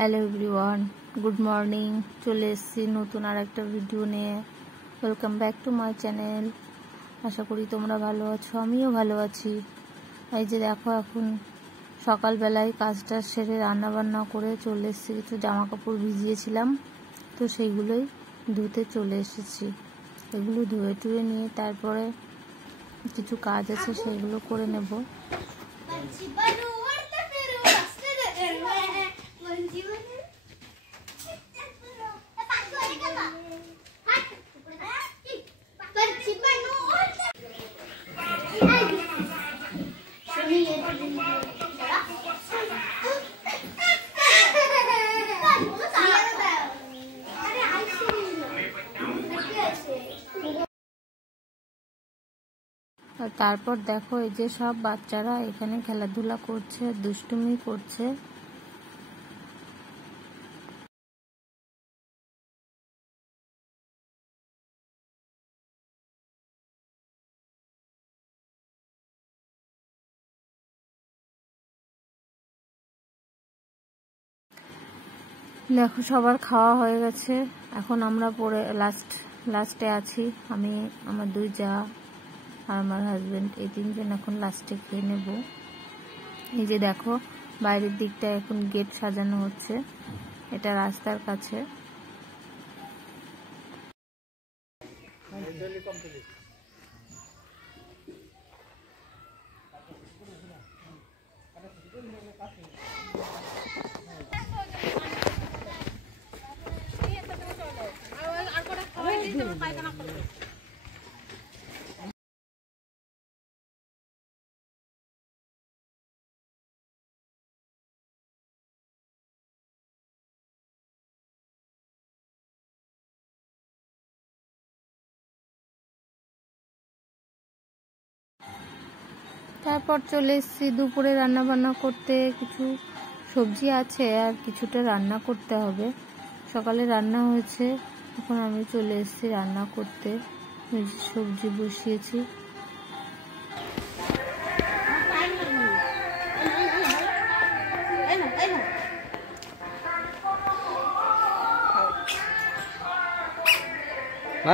Hello everyone, good morning. চলে এসেছি নতুন আর একটা ভিডিও নিয়ে। Welcome back to my channel. আশা করি তোমরা ভালো আছো, আমিও ভালো আছি। এই যে দেখো, এখন সকালবেলায় কাজটা সেরে রান্নাবান্না করে চলে এসেছি। কিছু জামা কাপড় ভিজিয়েছিলাম, তো সেইগুলোই ধুতে চলে এসেছি। এগুলো ধুয়ে টুয়ে নিয়ে তারপরে কিছু কাজ আছে, সেগুলো করে নেব। আর তারপর দেখো, এই যে সব বাচ্চারা এখানে খেলাধুলা করছে, দুষ্টুমি করছে। দেখো, সবার খাওয়া হয়ে গেছে। এখন আমরা পরে লাস্টে আছি। আমি, আমার দুই জা আর আমার হাজবেন্ড, এই তিনজন এখন লাস্টে খেয়ে নেব। এই যে দেখো, বাইরের দিকটা এখন গেট সাজানো হচ্ছে, এটা রাস্তার কাছে। তারপর চলে এসেছি দুপুরে রান্না বান্না করতে। কিছু সবজি আছে আর কিছুটা রান্না করতে হবে। সকালে রান্না হয়েছে, এখন আমি চলে এসেছি রান্না করতে। সবজি বসিয়েছি।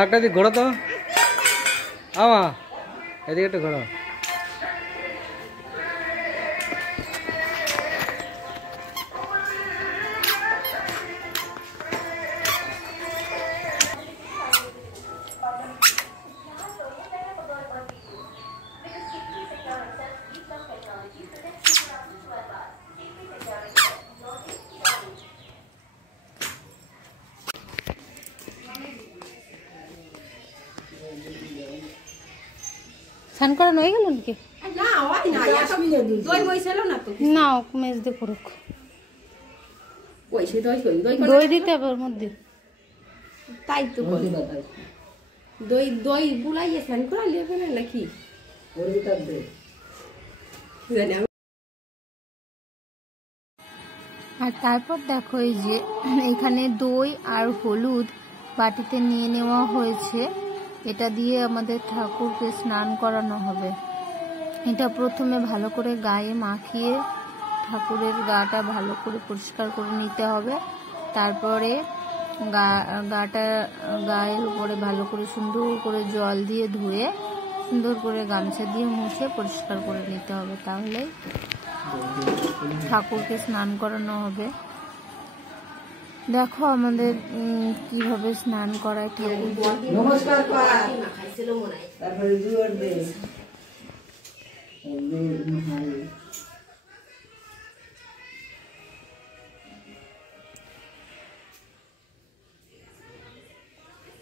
একটা দিক ঘোরো তো, আমা এদিকে একটু ঘোরো। স্নান করানো হয়ে গেল নাকি? না, মেজ দিয়ে করুক। দই দিতে হবে ওর মধ্যে। তাই তো দই দই গুলাইয়ে স্নান করা লেবে না নাকি? আর তারপর দেখো, এই যে এখানে দই আর হলুদ বাটিতে নিয়ে নেওয়া হয়েছে। এটা দিয়ে আমাদের ঠাকুরকে স্নান করানো হবে। এটা প্রথমে ভালো করে গায়ে মাখিয়ে ঠাকুরের গাটা ভালো করে পরিষ্কার করে নিতে হবে। তারপরে গাটা গায়ের উপরে ভালো করে সুন্দর করে জল দিয়ে ধুয়ে সুন্দর করে গামছা দিয়ে মুছে পরিষ্কার করে নিতে হবে। তাহলে ঠাকুরকে স্নান করানো হবে। দেখো আমাদের কিভাবে স্নান করায় ঠাকুরকে। নমস্কার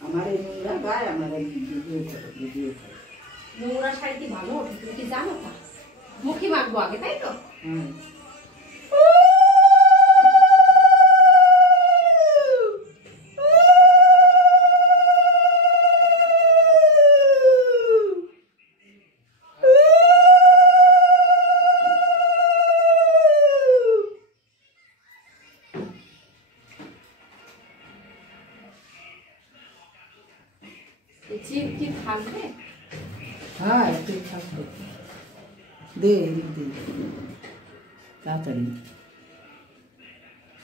আমার এই নোংরা গায়ে আমার ভিডিও নোংরা শাড়িটি ভালো ওঠে, তুমি কি জানো? তা মুখে মাখবো আগে, তাই তো? চিপ কি থাকবে? হ্যাঁ, একটু থাকবে। দে তাড়াতাড়ি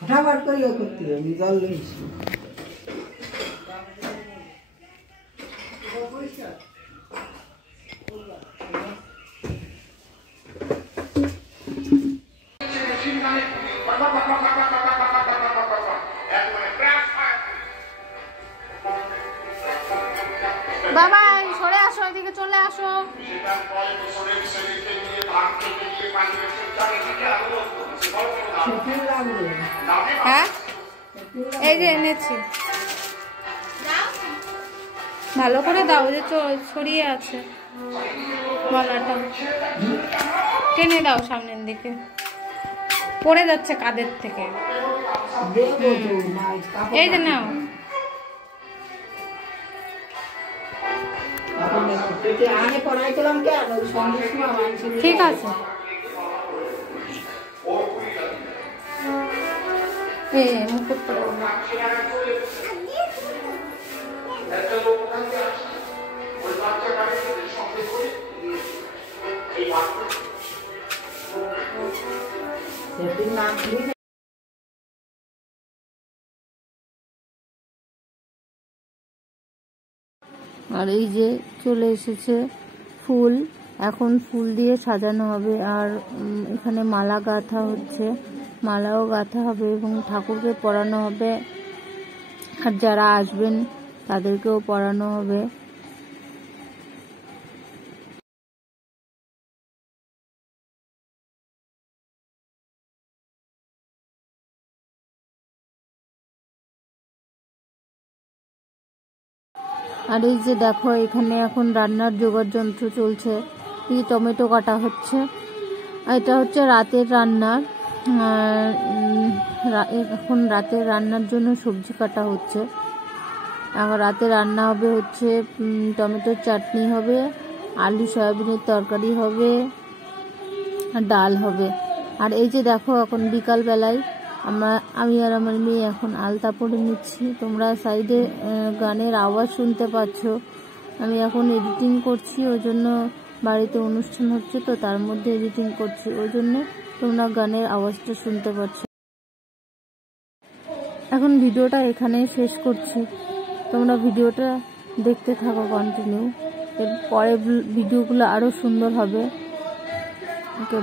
फटाफट करिए करती है जल नहीं বাবা সরে আসো, এদিকে চলে আসো। হ্যাঁ এই যে এনেছি, ভালো করে দাও, যে ছড়িয়ে আছে গলাটা, টেনে দাও সামনের দিকে, পড়ে যাচ্ছে কাদের থেকে। এই যে নাও, ঠিক আছে। মুকুট আর এই যে চলে এসেছে ফুল, এখন ফুল দিয়ে সাজানো হবে। আর এখানে মালা গাঁথা হচ্ছে, মালাও গাঁথা হবে এবং ঠাকুরকে পরানো হবে, আর যারা আসবেন তাদেরকেও পরানো হবে। আর এই যে দেখো এখানে এখন রান্নার জোগাড় যন্ত্র চলছে, এই টমেটো কাটা হচ্ছে। এটা হচ্ছে রাতের রান্না, এখন রাতের রান্নার জন্য সবজি কাটা হচ্ছে। এখন রাতে রান্না হবে হচ্ছে টমেটোর চাটনি হবে, আলু সয়াবিনের তরকারি হবে, আর ডাল হবে। আর এই যে দেখো এখন বিকাল বেলায় আমি আর আমার মেয়ে এখন আলতা পরে নিচ্ছি। তোমরা সাইডে গানের আওয়াজ শুনতে পাচ্ছ, আমি এখন এডিটিং করছি, ওই জন্য বাড়িতে অনুষ্ঠান হচ্ছে তো তার মধ্যে এডিটিং করছি, ওই জন্য তোমরা গানের আওয়াজটা শুনতে পাচ্ছ। এখন ভিডিওটা এখানেই শেষ করছি, তোমরা ভিডিওটা দেখতে থাকো কন্টিনিউ, এর পরে ভিডিওগুলো আরো সুন্দর হবে। ওকে।